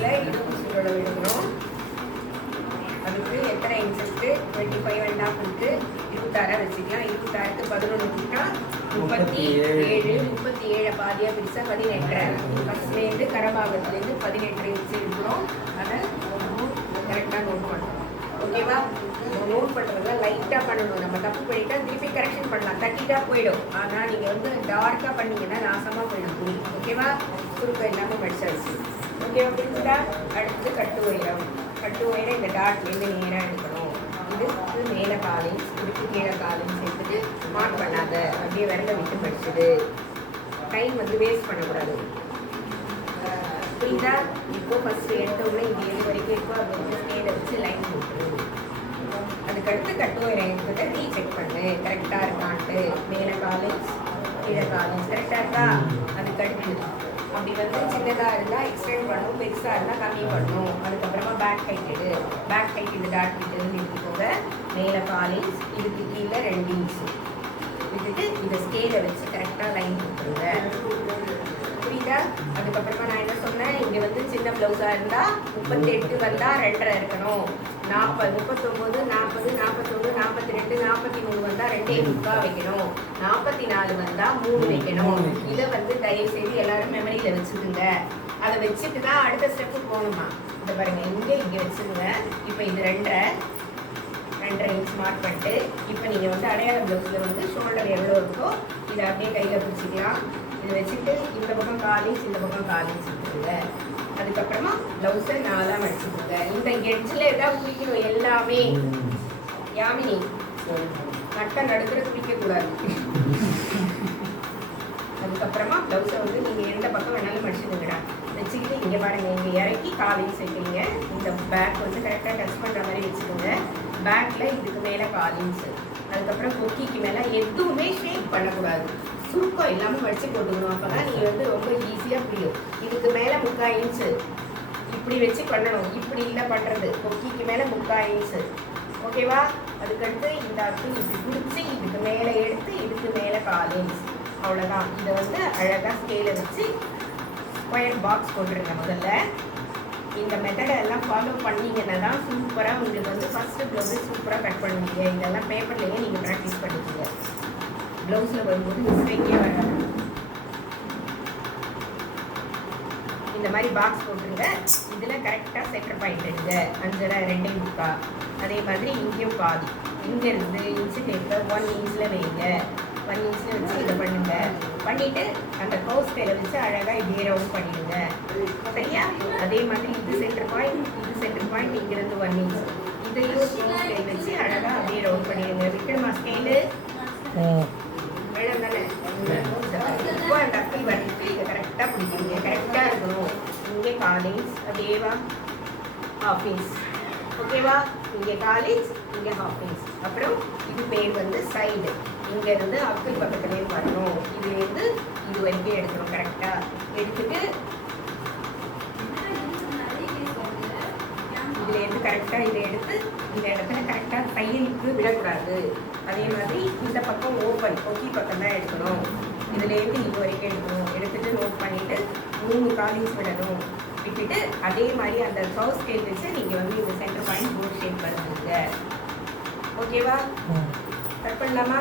இன்ச்சில் இடுப்பு சுற்றோட எடுக்கணும். அதுக்கு எத்தனை இன்ச் இருக்குது? 25.5 இருக்குது. 26 வச்சுக்கலாம். 26க்கு 11 விட்டா 37. 37 பாதியாக பிரிச்சா 18. ஃபஸ்ட்லேருந்து கரபாகத்துலேருந்து 18 இன்ச்சு இருக்கிறோம். அதை கரெக்டாக நோட் பண்ணணும். ஓகேவா? நோட் பண்ணுறதுல லைட்டாக பண்ணணும். நம்ம தப்பு பண்ணிட்டா திருப்பி கரெக்ஷன் பண்ணலாம், தட்டிட்டா போயிடும். ஆனால் நீங்கள் வந்து டார்க்காக பண்ணிங்கன்னா நாசமாக போயிடும் துணி. ஓகேவா? சுருக்கம் இல்லாமல் மடிச்சாச்சு. ஓகேவா? புரிஞ்சுதா? அடுத்து கட்டு உயரம். கட்டு உயரம் இந்த டாட்லேருந்து நேராக எடுக்கணும். இதுக்கு மேலே காலிங், இதுக்கு கீழே காலிங் சேர்த்துட்டு மார்க் பண்ணாத, அப்படியே விரல விட்டு படிச்சுது. டைம் வந்து வேஸ்ட் பண்ணக்கூடாது. புரியுதா? இப்போ ஃபஸ்ட்டு எடுத்தோம்னா இது எது வரைக்கும் இருக்கோ அது வந்து ஸ்கேலை வச்சு லைன் போட்டுரு. அதுக்கடுத்து கட்டு உயரம் எடுத்துட்டு ரீ செக் பண்ணு, கரெக்டாக இருக்கான்ட்டு. மேலே காலேஜ் கீழே காலேஜ் கரெக்டாக இருக்கா? அதுக்கடுத்து அப்படி வந்து சின்னதாக இருந்தால் எக்ஸ்டெண்ட் பண்ணணும், பெருசாக இருந்தால் கம்மி பண்ணணும். அதுக்கப்புறமா பேக் ஹைட் எடு. பேக் ஹைட் இது டாட் கிட்டேருந்து எடுத்துக்கோங்க. மேலே காலேஜ், இதுக்கு கீழே 2 இன்ச்சு விட்டுட்டு இதை ஸ்கேலை வச்சு கரெக்டாக லைன் போட்டுருங்க. புரியுதா? அதுக்கப்புறமா நான் என்ன சொன்னேன், இங்கே வந்து சின்ன ப்ளவுஸாக இருந்தால் 38 வந்தால் 2.5 இருக்கணும். 40, 39, 40, 41, 42, 43 வந்தால் 2.25 வைக்கணும். 44 வந்தால் 3 வைக்கணும். இதை வந்து தயவுசெய்து எல்லாரும் மெமரியில் வச்சுக்குங்க. அதை வச்சுட்டு தான் அடுத்த ஸ்டெப்பு போகணுமா. இதை பாருங்கள், இங்கே வச்சுருங்க. இப்போ இது 2.5 இன்ச் மார்க் பண்ணிட்டு இப்போ நீங்கள் வந்து அடையாள ப்ளவுஸில் வந்து ஷோல்டர் எவ்வளோ இருக்கோ இதை அப்படியே கையில் பிடிச்சிக்கலாம். இதை வச்சுட்டு இந்த பக்கம் 4 இன்ச், இந்த பக்கம் 4 இன்ச் வச்சுருங்க. அதுக்கப்புறமா ப்ளவுஸை 4ஆக மடிச்சுக்கோங்க. இந்த எட்ஜில் எதாவது பிடிக்கணும் எல்லாமே. யாமினி நட்டை நடுக்கிற பிடிக்கக்கூடாது. அதுக்கப்புறமா ப்ளவுஸை வந்து நீங்கள் எந்த பக்கம் வேணாலும் மடிச்சுடுங்கடா. வச்சுக்கிட்டு இங்கே பாருங்கள், இங்கே இறக்கி 4 இன்ச் வைக்கிறீங்க. இந்த பேக் வந்து கரெக்டாக டச் பண்ணுற மாதிரி வச்சுக்கோங்க. பேக்கில் இதுக்கு மேலே 4 இன்ச்சு. அதுக்கப்புறம் கொக்கிக்கு மேலே எதுவுமே ஷேப் பண்ணக்கூடாது. சுருக்கம் இல்லாமல் மடித்து போட்டுக்கணும். அப்போ தான் நீங்கள் வந்து ரொம்ப ஈஸியாக புரியும். இதுக்கு மேலே 3/4 இன்ச்சு இப்படி வச்சு பண்ணணும். இப்படி இல்லை பண்ணுறது. கொக்கிக்கு மேலே 3/4 இன்ச்சு. ஓகேவா? அதுக்கடுத்து இந்த அக்கு இப்படி பிடிச்சி இதுக்கு மேலே எடுத்து இதுக்கு மேலே 4 இன்ச். அவ்வளோதான். இதை வந்து அழகாக ஸ்கேலை வச்சு ஸ்கொயர் பாக்ஸ் போட்டுருங்க. முதல்ல இந்த மெத்தடை எல்லாம் ஃபாலோ பண்ணிங்கன்னா தான் சூப்பராக உங்களுக்கு வந்து ஃபஸ்ட்டு ப்ளவுஸு சூப்பராக கட் பண்ணுவீங்க. இதெல்லாம் பேப்பர்லேயே நீங்கள் ப்ராக்டிஸ் பண்ணிக்கீங்க. ப்ளவுஸில் வரும்போது மிஸ்டேக்கே வராது. இந்த மாதிரி பாக்ஸ் போட்டுருங்க. இதில் கரெக்டாக சென்டர் பாயிண்ட் எடுங்க. 5.5 2.25. அதே மாதிரி இங்கேயும் பாதி. இங்கேருந்து இன்ச்சு டேப்பில் 1 இன்ச்சில் வைங்க. 1 இன்ச்சில் வச்சு இதை பண்ணுங்க. பண்ணிவிட்டு அந்த கர்வ் ஸ்கேலை வச்சு அழகாக இப்படியே ரவுண்ட் பண்ணிடுங்க. சரியா? அதே மாதிரி இது சென்டர் பாயிண்ட் இங்கேருந்து 1 இன்ச். இதையும் கர்வ் ஸ்கேல் வச்சு அழகாக அப்படியே ரவுண்ட் பண்ணிடுங்க. விட்டுடுமா ஸ்கேலு? வேணும் தானே? இப்போ அந்த அக்கல் பண்ணிட்டு இதை கரெக்டாக பிடிக்கிறீங்க. கரெக்டாக இருக்கணும். இங்கே 4 இன்ச் அப்படியேவா 1/2 இன்ச். ஓகேவா? இங்கே 4 இன்ச், இங்கே 1/2 இன்ச். அப்புறம் இது பேர் வந்து சைடு. இங்கேருந்து அக்கல் பக்கத்துலேயே வரணும். இதுலேருந்து இது வரைக்கும் எடுக்கணும். கரெக்டாக எடுத்துட்டு இதுலேருந்து கரெக்டாக இதை எடுத்து இந்த இடத்துல கரெக்டாக தையலுக்கு விடக்கூடாது. அதே மாதிரி இந்த பக்கம் ஓப்பன் கொக்கி பக்கம் தான் எடுக்கணும். இதுலேருந்து இது வரைக்கும் எடுக்கணும். எடுத்துகிட்டு நோட் பண்ணிவிட்டு 3 காலிங்ஸ் விடணும். விட்டுட்டு அதே மாதிரி அந்த கர்வ் ஸ்கேல் வச்சு நீங்கள் வந்து இந்த சென்டர் பாயிண்ட் போர்ட் ஷேப் பண்ணுங்க. ஓகேவா? கட் பண்ணலாமா?